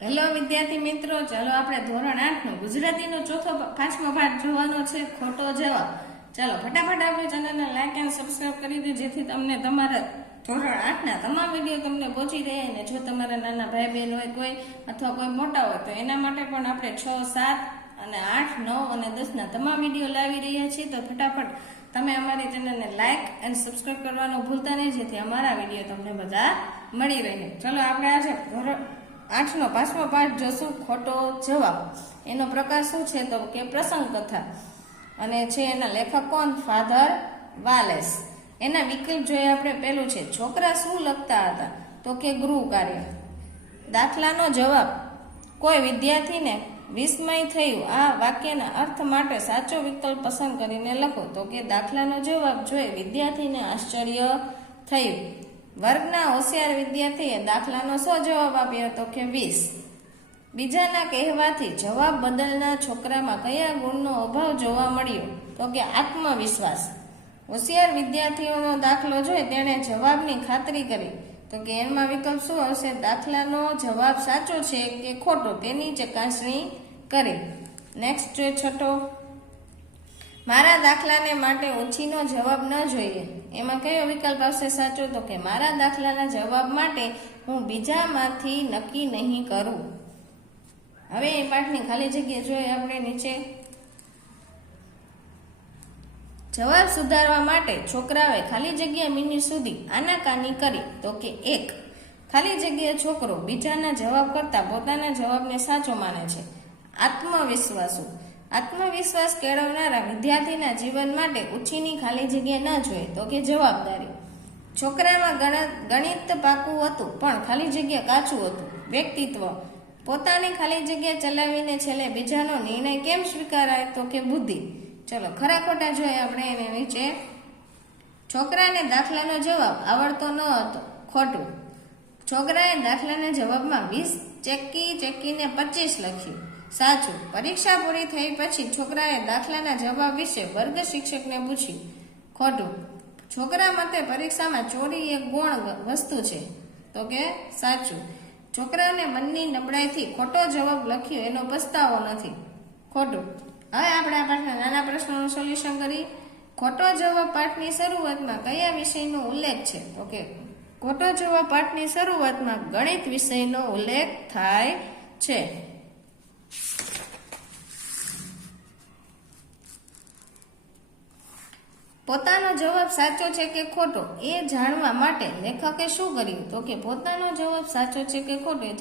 Hello વિદ્યાર્થી મિત્રો, ચાલો આપણે ધોરણ 8 નો ગુજરાતીનો પાંચમો પાઠ જોવાનો છે, ખોટો જવાબ. ચાલો ફટાફટ આપણી ચેનલને લાઈક અને સબસ્ક્રાઇબ કરી દો, જેથી તમને તમારા ધોરણ 8 ના તમામ વિડીયો તમને પહોંચી રહે. અને જો તમારા નાના ભાઈ બહેન હોય કોઈ અથવા કોઈ મોટા હોય તો એના માટે પણ આપણે 6, 7 અને 8, 9 અને 10 ના તમામ વિડીયો લાવી રહ્યા છીએ. તો ફટાફટ તમે અમારી ચેનલને લાઈક અને સબસ્ક્રાઇબ કરવાનું ભૂલતા નહીં, જેથી અમારા વિડીયો તમને બધા મળી રહે. ચલો આપણે આજે ધોરણ 8 નો પાંચમો પાઠ જોશું, ખોટો જવાબ. એનો પ્રકાર શું છે તો કે પ્રસંગ કથા, અને છે એના લેખક કોણ? Father Valles. એના વિકલ્પ જોઈએ આપણે. પહેલું છે છોકરા શું લખતા હતા તો કે ગૃહ કાર્ય. દાખલાનો જવાબ. કોઈ વિદ્યાર્થીને વિસ્મય થયું. આ વાક્યના અર્થ માટે સાચો વિકલ્પ પસંદ કરીને લખો. તો કે દાખલાનો જવાબ જોઈ વિદ્યાર્થીને આશ્ચર્ય થયું. વર્ગના હોશિયાર વિદ્યાર્થીએ દાખલાનો શો જવાબ આપ્યો તો કે 20. બીજાના કહેવાથી જવાબ બદલનાર છોકરામાં કયા ગુણનો અભાવ જોવા મળ્યો તો કે આત્મવિશ્વાસ. હોશિયાર વિદ્યાર્થીઓનો દાખલો જોઈ તેણે જવાબની ખાતરી કરી. તો કે એમાં વિકલ્પ શું આવશે? દાખલાનો જવાબ સાચો છે કે ખોટો તેની ચકાસણી કરી. નેક્સ્ટ જોઈએ છઠ્ઠો. મારા દાખલાને માટે ઓછીનો જવાબ ન જોઈએ. એમાં કયો વિકલ્પ આવશે સાચો? તો કે મારા દાખલાના જવાબ માટે હું બીજામાંથી નક્કી નહીં કરું. હવે એ પાઠની ખાલી જગ્યા જોઈએ આપણે નીચે. જવાબ સુધારવા માટે છોકરાઓએ ખાલી જગ્યા મિનિટ સુધી આનાકાની કરી. તો કે 1. ખાલી જગ્યા છોકરો બીજાના જવાબ કરતા પોતાના જવાબને સાચો માને છે. આત્મવિશ્વાસુ. આત્મવિશ્વાસ કેળવનારા વિદ્યાર્થીના જીવન માટે ઉછીની ખાલી જગ્યા ન જોઈએ. તો કે જવાબદારી. છોકરામાં ગણિત પાકું હતું પણ ખાલી જગ્યા કાચું હતું. વ્યક્તિત્વ. પોતાની ખાલી જગ્યા ચલાવીને છેલ્લે બીજાનો નિર્ણય કેમ સ્વીકારાય? તો કે બુદ્ધિ. ચલો ખરા ખોટા જોઈએ આપણે એને નીચે. છોકરાને દાખલાનો જવાબ આવડતો ન હતો. ખોટું. છોકરાએ દાખલાના જવાબમાં 20 ચેકીને 25 લખ્યું. સાચું. પરીક્ષા પૂરી થઈ પછી છોકરાએ દાખલાના જવાબ વિશે વર્ગ શિક્ષકને પૂછ્યું. ખોટું. છોકરા મતે પરીક્ષામાં ચોરી એક ગૌણ વસ્તુ છે. તો કે સાચું. છોકરાને મનની નબળાઈથી ખોટો જવાબ લખ્યો એનો પસ્તાવો નથી. ખોટું. હવે આપણે આ પાઠના નાના પ્રશ્નોનું સોલ્યુશન કરી. ખોટો જવાબ પાઠની શરૂઆતમાં કયા વિષયનો ઉલ્લેખ છે? તો કે ખોટો જવાબ પાઠની શરૂઆતમાં ગણિત વિષયનો ઉલ્લેખ થાય છે. પોતાનો જવાબ સાચો છે કે ખોટો એ જાણવા માટે લેખકે શું કર્યું? તો કે પોતાનો જવાબ સાચો છે કે ખોટો એ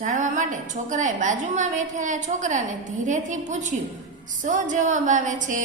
જાણવા માટે છોકરાએ બાજુમાં બેઠેલા છોકરાને ધીરેથી પૂછ્યું, શું જવાબ આવે છે?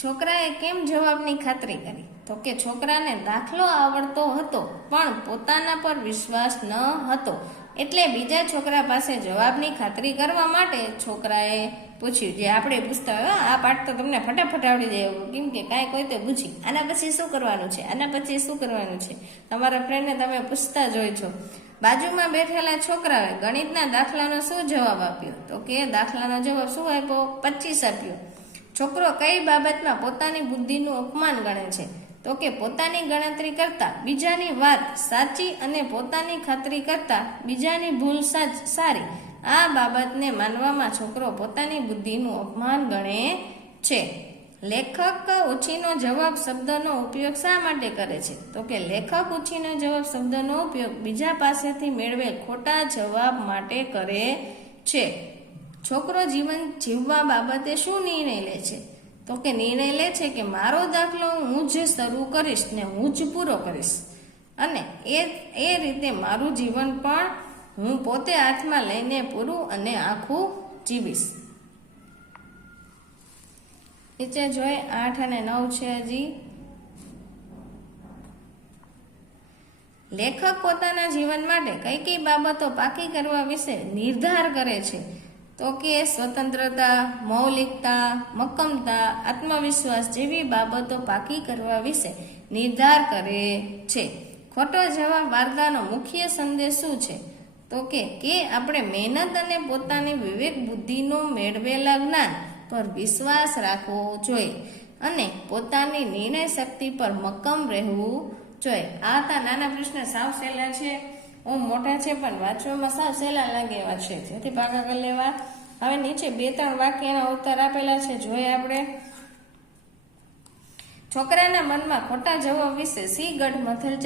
છોકરાએ કેમ જવાબની ખાતરી કરી? તો કે છોકરાને દાખલો આવડતો હતો પણ પોતાના પર વિશ્વાસ ન હતો, એટલે બીજા છોકરા પાસે જવાબની ખાતરી કરવા માટે છોકરાએ પૂછ્યું. જે આપણે પૂછતા હોય, આ પાઠ તો તમને ફટાફટ આવડી જાય એવું, કેમ કે કાંઈ કોઈ તો પૂછી આના પછી શું કરવાનું છે, આના પછી શું કરવાનું છે, તમારા ફ્રેન્ડને તમે પૂછતા જ હોય છો. બાજુમાં બેઠેલા છોકરાએ ગણિતના દાખલાનો શું જવાબ આપ્યો? તો કે દાખલાનો જવાબ શું આપ્યો? 25 આપ્યો. છોકરો કઈ બાબતમાં પોતાની બુદ્ધિનું અપમાન ગણે છે? તો કે પોતાની ગણતરી કરતા બીજાની વાત સાચી અને પોતાની ખાતરી કરતા બીજાની ભૂલ સારી. આ બાબતને માનવામાં છોકરો પોતાની બુદ્ધિનું અપમાન ગણે છે. લેખક ઉછીનો જવાબ શબ્દનો ઉપયોગ શા માટે કરે છે? તો કે લેખક ઉછીનો જવાબ શબ્દનો ઉપયોગ બીજા પાસેથી મેળવેલ ખોટા જવાબ માટે કરે છે. છોકરો જીવન જીવવા બાબતે શું નિર્ણય લે છે? તો કે નિર્ણય લે છે કે મારો દાખલો હું જ શરૂ કરીશ ને હું જ પૂરો કરીશ, અને એ રીતે મારું જીવન પણ હું પોતે હાથમાં લઈને પૂરું અને આખું જીવીશ. નીચે જોઈએ 8 અને 9 છે હજી. લેખક પોતાના જીવન માટે કઈ કઈ બાબતો પાકી કરવા વિશે નિર્ધાર કરે છે? તો કે સ્વતંત્રતા, મૌલિકતા, મક્કમતા, આત્મવિશ્વાસ જેવી બાબતો પાકી કરવા વિશે નિર્ધાર કરે છે. ખોટો જવાબ વાર્તાનો મુખ્ય સંદેશ શું છે? તો કે આપણે મહેનત અને પોતાની વિવેક બુદ્ધિનો મેળવેલા જ્ઞાન પર વિશ્વાસ રાખવો જોઈએ અને પોતાની નિર્ણય શક્તિ પર મક્કમ રહેવું જોઈએ. આ હતા નાના પ્રશ્ન, સાવ સહેલા છે. મોટા છે પણ વાંચવામાં સાવ સહેલા લાગે એવા છે, જેથી પાકા કરી લેવા. હવે નીચે 2-3 વાક્યના ઉત્તર આપેલા છે, જોઈએ આપણે. છોકરાના મનમાં ખોટા જવાબ વિશે સી ગઢ મથલ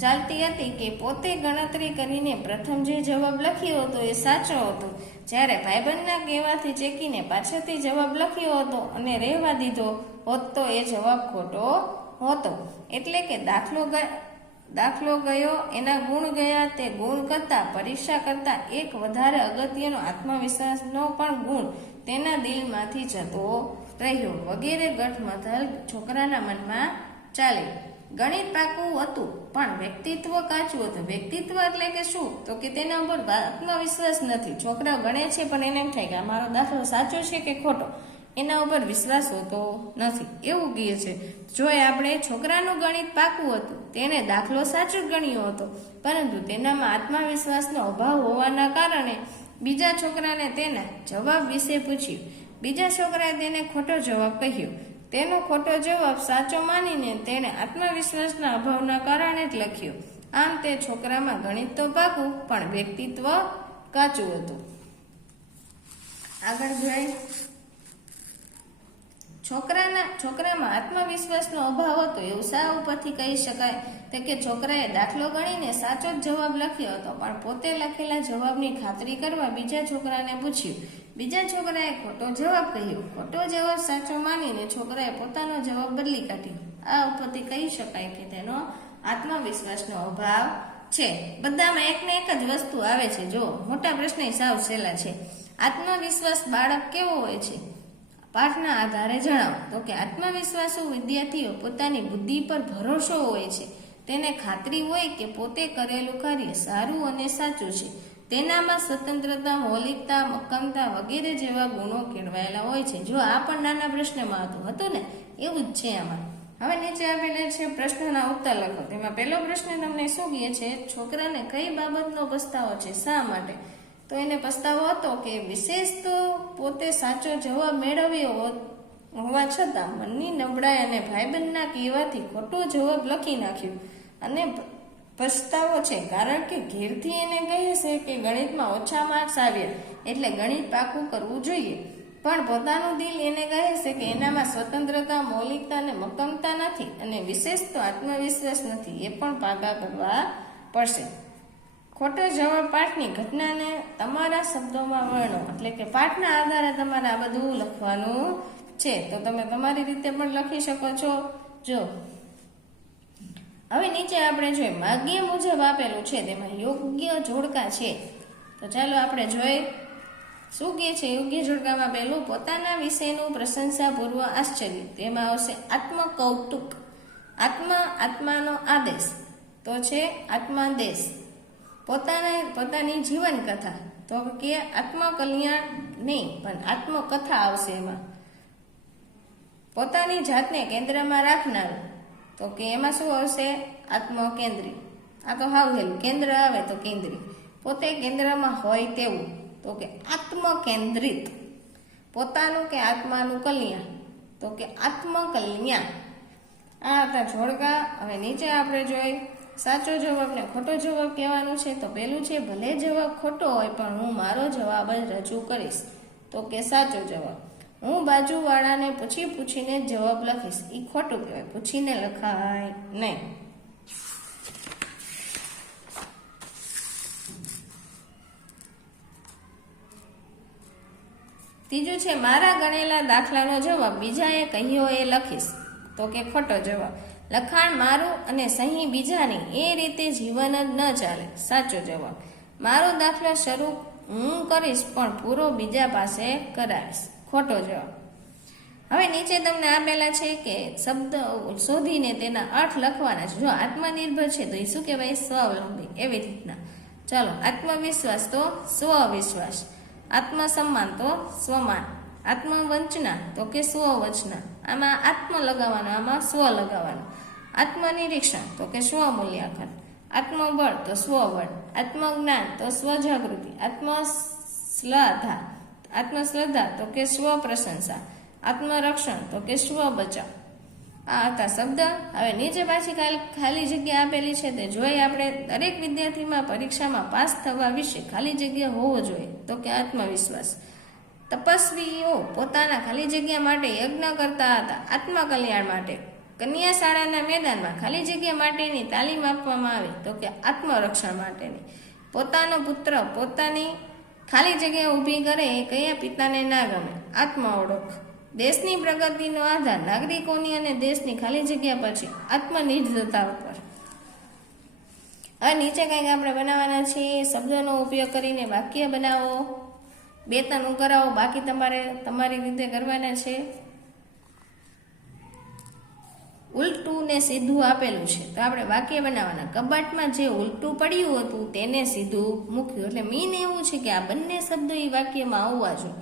ચાલતી હતી કે પોતે ગણતરી કરીને પ્રથમ જે જવાબ લખ્યો હતો એ સાચો હતો, જ્યારે ભાઈબંધના કહેવાથી ચેકીને પાછળથી જવાબ લખ્યો હતો અને રહેવા દીધો હોત તો એ જવાબ ખોટો હતો. એટલે કે દાખલો ગયો, એના ગુણ ગયા, તે ગુણ કરતા પરીક્ષા કરતા એક વધારે અગત્યનો આત્મવિશ્વાસનો પણ ગુણ તેના દિલમાંથી જતો રહ્યો, વગેરે ગઠમથલ છોકરાના મનમાં ચાલી. ગણિત પાકું હતું પણ વ્યક્તિત્વ કાચું હતું. વ્યક્તિત્વ એટલે કે શું? તો કે તેના ઉપર આત્મવિશ્વાસ નથી. છોકરા ગણે છે પણ એને એમ થાય કે આ મારો દાખલો સાચો છે કે ખોટો, એના ઉપર વિશ્વાસ હોતો નથી, એવું કહે છે. જોઈએ આપણે, છોકરાનું ગણિત પાકું હતું, તેને દાખલો સાચો ગણ્યો હતો, પરંતુ તેનામાં આત્મવિશ્વાસનો અભાવ હોવાના કારણે બીજા છોકરાને તેના જવાબ વિશે પૂછ્યું. બીજા છોકરાએ તેને ખોટો જવાબ કહ્યો. તેનો ખોટો જવાબ સાચો માનીને તેણે આત્મવિશ્વાસના અભાવના કારણે જ લખ્યો. આમ તે છોકરામાં ગણિત તો પાકું પણ વ્યક્તિત્વ કાચું હતું. આગળ જોઈએ, છોકરામાં આત્મવિશ્વાસનો અભાવ હતો એવું શા ઉપરથી કહી શકાય? તો કે છોકરાએ દાખલો ગણીને સાચો જ જવાબ લખ્યો હતો, પણ પોતે લખેલા જવાબની ખાતરી કરવા બીજા છોકરાને પૂછ્યું. બીજા છોકરાએ ખોટો જવાબ કહ્યો. ખોટો જવાબ સાચો માનીને છોકરાએ પોતાનો જવાબ બદલી કાઢ્યો. આ ઉપરથી કહી શકાય કે તેનો આત્મવિશ્વાસનો અભાવ છે. બધામાં એક ને એક જ વસ્તુ આવે છે. જો મોટા પ્રશ્ન સાવ સહેલા છે. આત્મવિશ્વાસ બાળક કેવો હોય છે? પાઠના આધારે જણાવો. તો કે આત્મવિશ્વાસુ વિદ્યાર્થીઓ પોતાની બુદ્ધિ પર ભરોસો હોય છે. તેને ખાતરી હોય કે પોતે કરેલું કાર્ય સારું અને સાચું છે. તેનામાં સ્વતંત્રતા, મૌલિકતા, મક્કમતા વગેરે જેવા ગુણો કેળવાયેલા હોય છે. જો આ પણ નાના પ્રશ્નમાં હતું ને, એવું જ છે આમાં. હવે નીચે આપેલા છે પ્રશ્નના ઉત્તર લખો. તેમાં પહેલો પ્રશ્ન તમને શું કહે છે? છોકરાને કઈ બાબતનો પસ્તાવો છે? શા માટે? તો એને પસ્તાવો હતો કે વિશેષ તો પોતે સાચો જવાબ મેળવ્યો હોવા છતાં મનની નબળાઈ અને ભાઈબંધના કહેવાથી ખોટો જવાબ લખી નાખ્યો. અને પસ્તાવો છે કારણ કે ઘેરથી એને કહે છે કે ગણિતમાં ઓછા માર્ક્સ આવ્યા એટલે ગણિત પાકું કરવું જોઈએ, પણ પોતાનું દિલ એને કહે છે કે એનામાં સ્વતંત્રતા, મૌલિકતા અને મક્કમતા નથી અને વિશેષ તો આત્મવિશ્વાસ નથી, એ પણ પાકા કરવા પડશે. ખોટો જવાબ પાઠની ઘટનાને તમારા શબ્દોમાં વર્ણો. એટલે કે પાઠના આધારે તમારે આ બધું લખવાનું છે. તો તમે તમારી રીતે પણ લખી શકો છો. જો હવે નીચે આપણે જોઈએ, માગ્ય મુજબ આપેલું છે તેમાં યોગ્ય જોડકા છે. તો ચાલો આપણે જોઈએ શું કહે છે. યોગ્ય જોડકામાં પહેલું, પોતાના વિશેનું પ્રશંસાપૂર્વક આશ્ચર્ય. તેમાં આવશે આત્મકૌતુક. આત્માનો આદેશ તો છે આત્માદેશ. પોતાની જીવન કથા તો કે આત્મકલ્યાણ નહીં પણ આત્મકથા આવશે એમાં. પોતાની જાતને કેન્દ્રમાં રાખનારું તો કે એમાં શું આવશે? આત્મકેન્દ્રી. આ તો હાવ હેલું, કેન્દ્ર આવે તો કેન્દ્રી. પોતે કેન્દ્રમાં હોય તેવું તો કે આત્મકેન્દ્રિત. પોતાનું કે આત્માનું કલ્યાણ તો કે આત્મકલ્યાણ. આ હતા જોડકા. હવે નીચે આપણે જોઈ સાચો જવાબ ને ખોટો જવાબ કહેવાનું છે. તો પહેલું છે, ભલે જવાબ ખોટો હોય પણ હું મારો જવાબ જ રજૂ કરીશ. તો કે સાચો જવાબ. હું બાજુવાળાને પૂછીને જવાબ લખીશ. એ ખોટું કહેવાય, પૂછીને લખાય નહીં. ત્રીજું છે, મારા ગણેલા દાખલાનો જવાબ બીજાએ કહ્યો એ લખીશ. તો કે ખોટો જવાબ. લખાણ મારું અને સહી બીજાની એ રીતે જીવન જ ન ચાલે. સાચો જવાબ. મારો દાખલો શરૂ હું કરીશ પણ પૂરો બીજા પાસે કરાવીશ. ખોટો જવાબ. હવે નીચે તમને આપેલા છે કે શબ્દ શોધીને તેના અર્થ લખવાના છે. જો આત્મનિર્ભર છે તો એ શું કહેવાય? સ્વાવલંબી. એવી રીતના ચાલો, આત્મવિશ્વાસ તો સ્વવિશ્વાસ, આત્મસન્માન તો સ્વમાન, આત્મવંચના તો કે સ્વવચના. આમાં આત્મ લગાવવાનો, આમાં સ્વ લગાવવાનો. આત્મનિરીક્ષણ તો કે સ્વમૂલ્યાંકન, આત્મબળ તો સ્વબળ, આત્મજ્ઞાન તો સ્વજાગૃતિ, આત્મશ્રદ્ધા તો કે સ્વપ્રશંસા, આત્મરક્ષણ તો કે સ્વ બચાવ. આ હતા શબ્દ. હવે નીચે પાછી ખાલી જગ્યા આપેલી છે તે જોઈ આપણે. દરેક વિદ્યાર્થીમાં પરીક્ષામાં પાસ થવા વિશે ખાલી જગ્યા હોવો જોઈએ તો કે આત્મવિશ્વાસ. તપસ્વીઓ પોતાના ખાલી જગ્યા માટે યજ્ઞ કરતા હતા આત્મકલ્યાણ માટે. કન્યા શાળાના મેદાનમાં ખાલી જગ્યા માટેની તાલીમ આપવામાં આવે તો કે આત્મરક્ષણ માટેની. પોતાનો પુત્ર પોતાની ખાલી જગ્યા ઊભી કરે એ કયા પિતાને ના ગમે. આત્મ ઓળખ. દેશની પ્રગતિનો આધાર નાગરિકોની અને દેશની ખાલી જગ્યા પછી આત્મનિર્ભરતા ઉપર. હવે નીચે કંઈક આપણે બનાવવાના છીએ. શબ્દોનો ઉપયોગ કરીને વાક્ય બનાવો. 2-3 કરાવો, બાકી તમારે તમારી રીતે કરવાના છે. ઉલટું ને સીધું આપેલું છે તો આપણે વાક્ય બનાવવાના. કબાટમાં જે ઉલટું પડ્યું હતું તેને સીધું મૂક્યું. એટલે મીન એવું છે કે આ બંને શબ્દો એ વાક્યમાં આવવા જોઈએ.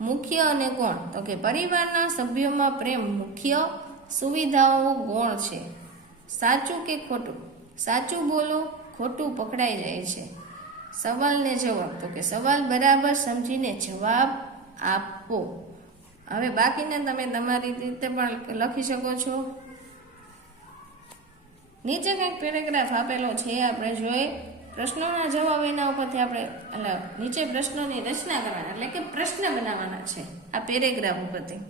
મુખ્ય અને ગૌણ તો કે પરિવારના સભ્યોમાં પ્રેમ મુખ્ય, સુવિધાઓ ગૌણ છે. સાચું કે ખોટું? સાચું બોલો, ખોટું પકડાઈ જાય છે. સવાલ ને જવાબ તો કે સવાલ બરાબર સમજીને જવાબ આપો. હવે બાકીને તમે તમારી રીતે પણ લખી શકો છો. નીચે કંઈક પેરેગ્રાફ આપેલો છે આપણે જોઈએ. પ્રશ્નોના જવાબ એના ઉપરથી આપણે નીચે પ્રશ્નોની રચના કરવાના એટલે કે પ્રશ્ન બનાવવાના છે આ પેરેગ્રાફ ઉપરથી.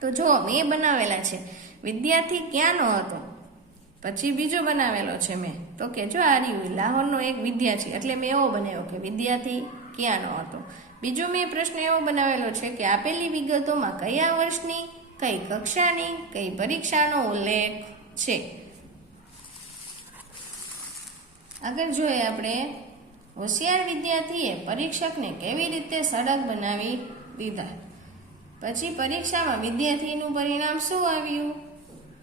તો જો મેં બનાવેલા છે વિદ્યાર્થી ક્યાંનો હતો, પછી બીજો બનાવેલો છે મેં તો કે જો આ રહ્યું લાહોરનો એક વિદ્યાર્થી એટલે મેં એવો બનાવ્યો કે વિદ્યાર્થી ક્યાંનો હતો. બીજો મેં પ્રશ્ન એવો બનાવેલો છે કે આપેલી વિગતોમાં કયા વર્ષની, કઈ કક્ષાની, કઈ પરીક્ષાનો ઉલ્લેખ છે. આગળ જોઈએ આપણે. હોશિયાર વિદ્યાર્થીએ પરીક્ષકને કેવી રીતે સડક બનાવી દીધા. પછી પરીક્ષામાં વિદ્યાર્થીનું પરિણામ શું આવ્યું.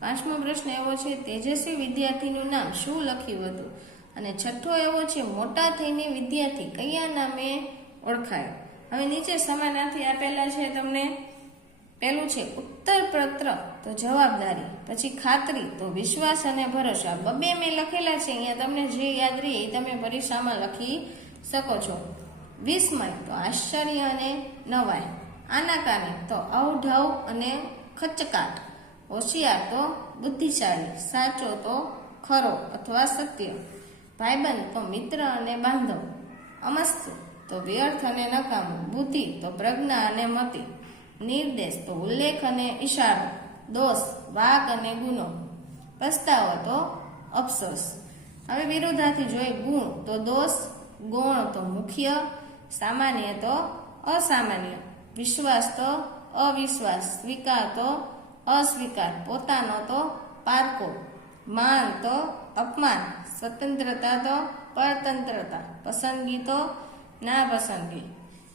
5મો પ્રશ્ન એવો છે તેજસ્વી વિદ્યાર્થીનું નામ શું લખ્યું હતું. અને 6થો એવો છે મોટા થઈને વિદ્યાર્થી કયા નામે ઓળખાયો. હવે નીચે સમાનાર્થી આપેલા છે તમને. પહેલું છે ઉત્તરપત્ર તો જવાબદારી, પછી ખાતરી તો વિશ્વાસ અને ભરોસો. આ 2 મેં લખેલા છે અહીંયા, તમને જે યાદ રહે એ તમે પરીક્ષામાં લખી શકો છો. વિસ્મય તો આશ્ચર્ય અને નવાઈ. આનાકાની તો અવઢવ અને ખચકાટ. હોશિયાર તો બુદ્ધિશાળી, સાચો તો ખરો અથવા સત્ય. ભાઈબંધ તો મિત્ર અને બાંધવ. અમસ્તુ તો વ્યર્થ અને નકામું. બુદ્ધિ તો પ્રજ્ઞા અને મતિ. નિર્દેશ તો ઉલ્લેખ અને ઈશારો. દોષ વાક અને ગુનો. પસ્તાવો તો અફસોસ. હવે વિરોધાર્થી જોઈએ. ગુણ તો દોષ, ગૌણ તો મુખ્ય, સામાન્ય તો અસામાન્ય, વિશ્વાસ તો અવિશ્વાસ, સ્વીકાર તો અસ્વીકાર, પોતાનો તો પારકો, માન તો અપમાન, સ્વતંત્રતા તો પરતંત્રતા, પસંદગી તો નાપસંદગી.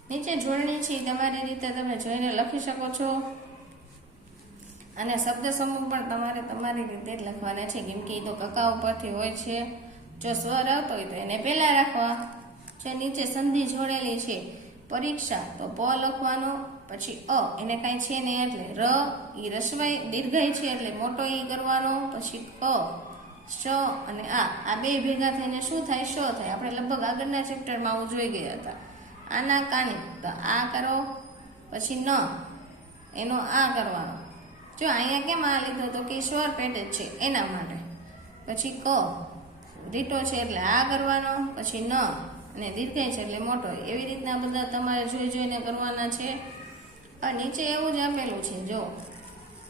નીચે જોડણી છે તમારી રીતે તમે જોઈને લખી શકો છો. અને શબ્દ સમૂહ પણ તમારે તમારી રીતે જ લખવાના છે કેમ કે એ તો કકા ઉપરથી હોય છે. જો સ્વર આવતો હોય તો એને પહેલા રાખવા. જે નીચે સંધિ જોડેલી છે પરીક્ષા તો પ લખવાનો, પછી અ એને કાંઈ છે ને એટલે ર એ રસવાઈ દીર્ઘાય છે એટલે મોટો ઈ કરવાનો, પછી ક શ અને આ 2 ભેગા થઈને શું થાય? શ થાય. આપણે લગભગ આગળના ચેપ્ટરમાં આવું જોઈ ગયા હતા. આના કાની તો આ કરો, પછી ન એનો આ કરવાનો. જો અહીંયા કેમ આ લીધો તો કે સ્વર પેટે જ છે એના માટે. પછી ક રીટો છે એટલે આ કરવાનો, પછી ન અને દીર્ઘાય છે એટલે મોટો. એવી રીતના બધા તમારે જોઈને કરવાના છે. આ નીચે એવું જ આપેલું છે. જો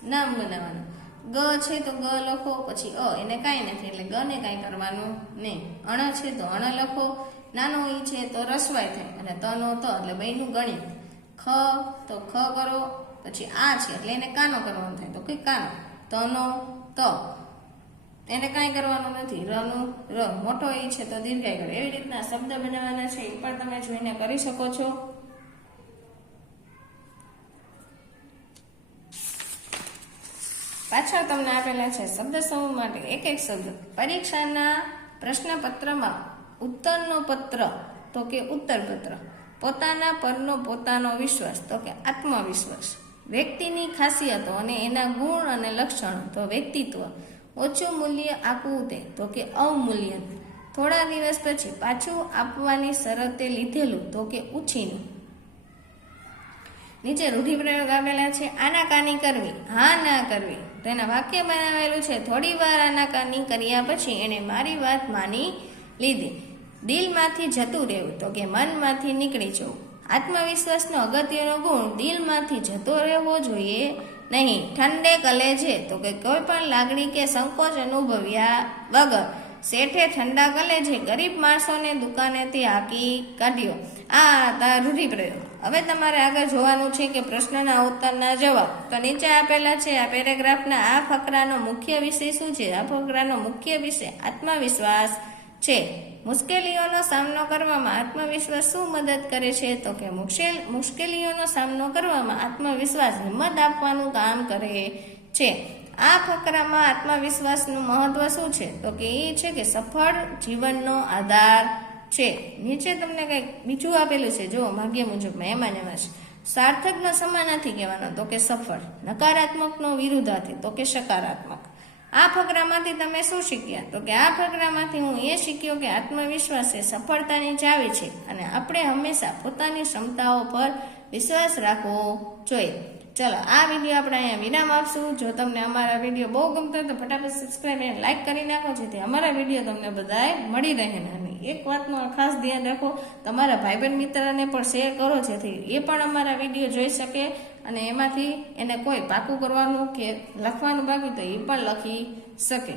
નામ બનાવવાનું. ગ છે તો ગ લખો, પછી એને કાંઈ નથી એટલે ગ ને કાંઈ કરવાનું નહીં. અણ છે તો અણ લખો. નાનો ઈ છે તો રસવાય થાય અને તનો ત એટલે બેયનું ગણિત. ખ તો ખ કરો, પછી આ છે એટલે એને કાનો કરવાનો થાય તો કે કાનો. તનો ત એને કાંઈ કરવાનું નથી. રનું ર. મોટો ઈ છે તો દીર્ઘાય કરો. એવી રીતના શબ્દ બનાવવાના છે એ પણ તમે જોઈને કરી શકો છો. પાછળ તમને આપેલા છે શબ્દ સમૂહ માટે એક શબ્દ. પરીક્ષાના પ્રશ્નપત્રમાં ઉત્તરનો પત્ર તો કે ઉત્તરપત્ર. પોતાના પરનો પોતાનો વિશ્વાસ તો કે આત્મવિશ્વાસ. વ્યક્તિની ખાસિયતો અને એના ગુણ અને લક્ષણો તો વ્યક્તિત્વ. ઓછું મૂલ્ય આપવું તે તો કે અવમૂલ્યન. થોડા દિવસ પછી પાછું આપવાની શરતે લીધેલું તો કે ઉછીનું. નીચે રૂઢિપ્રયોગ આપેલા છે. આનાકાની કરવી, હા ના કરવી. તેના વાક્ય બનાવેલું છે, થોડી વાર આનાકાની કર્યા પછી એણે મારી વાત માની લીધી. દિલમાંથી જતું રહેવું, તો કે મનમાંથી નીકળી જવું. આત્મવિશ્વાસનો અગત્યનો ગુણ દિલમાંથી જતો રહેવો જોઈએ નહીં. ઠંડે કલેજે, તો કે કોઈ પણ લાગણી કે સંકોચ અનુભવ્યા વગર શેઠે ઠંડા કલેજે ગરીબ માણસોને દુકાનેથી હાંકી કાઢ્યો. આ હતા રૂઢિપ્રયોગ. હવે તમારે આગળ જોવાનું છે કે પ્રશ્નના ઉત્તરના જવાબ તો નીચે આપેલા છે. આ પેરેગ્રાફના આ ફકરાનો મુખ્ય વિષય શું છે? આ ફકરાનો મુખ્ય વિષય આત્મવિશ્વાસ છે. મુશ્કેલીઓનો સામનો કરવામાં આત્મવિશ્વાસ શું મદદ કરે છે? તો કે મુશ્કેલીઓનો સામનો કરવામાં આત્મવિશ્વાસ હિંમત આપવાનું કામ કરે છે. આ ફકરામાં આત્મવિશ્વાસનું મહત્વ શું છે? તો કે એ છે કે સફળ જીવનનો આધાર છે. નીચે તમને કંઈક બીજું આપેલું છે, જો ભાગ્ય મુજબમાં એમાં છે. સાર્થકનો સમાનાર્થી કહેવાનો, તો કે સફળ. નકારાત્મકનો વિરુદ્ધાર્થી, તો કે સકારાત્મક. આ ફકરામાંથી તમે શું શીખ્યા? તો કે આ ફકરામાંથી હું એ શીખ્યો કે આત્મવિશ્વાસ એ સફળતાની ચાવી છે અને આપણે હંમેશા પોતાની ક્ષમતાઓ પર વિશ્વાસ રાખવો જોઈએ. ચલો, આ વિડીયો આપણે અહીંયા વિરામ આપશું. જો તમને અમારા વિડીયો બહુ ગમતો હોય તો ફટાફટ સબસ્ક્રાઈબ અને લાઇક કરી નાખો, જેથી અમારા વિડીયો તમને બધાએ મળી રહે. અને એક વાતનું ખાસ ધ્યાન રાખો, તમારા ભાઈબંધ મિત્રને પણ શેર કરો, જેથી એ પણ અમારા વિડીયો જોઈ શકે અને એમાંથી એને કોઈ પાકું કરવાનું કે લખવાનું બાકી તો એ પણ લખી શકે.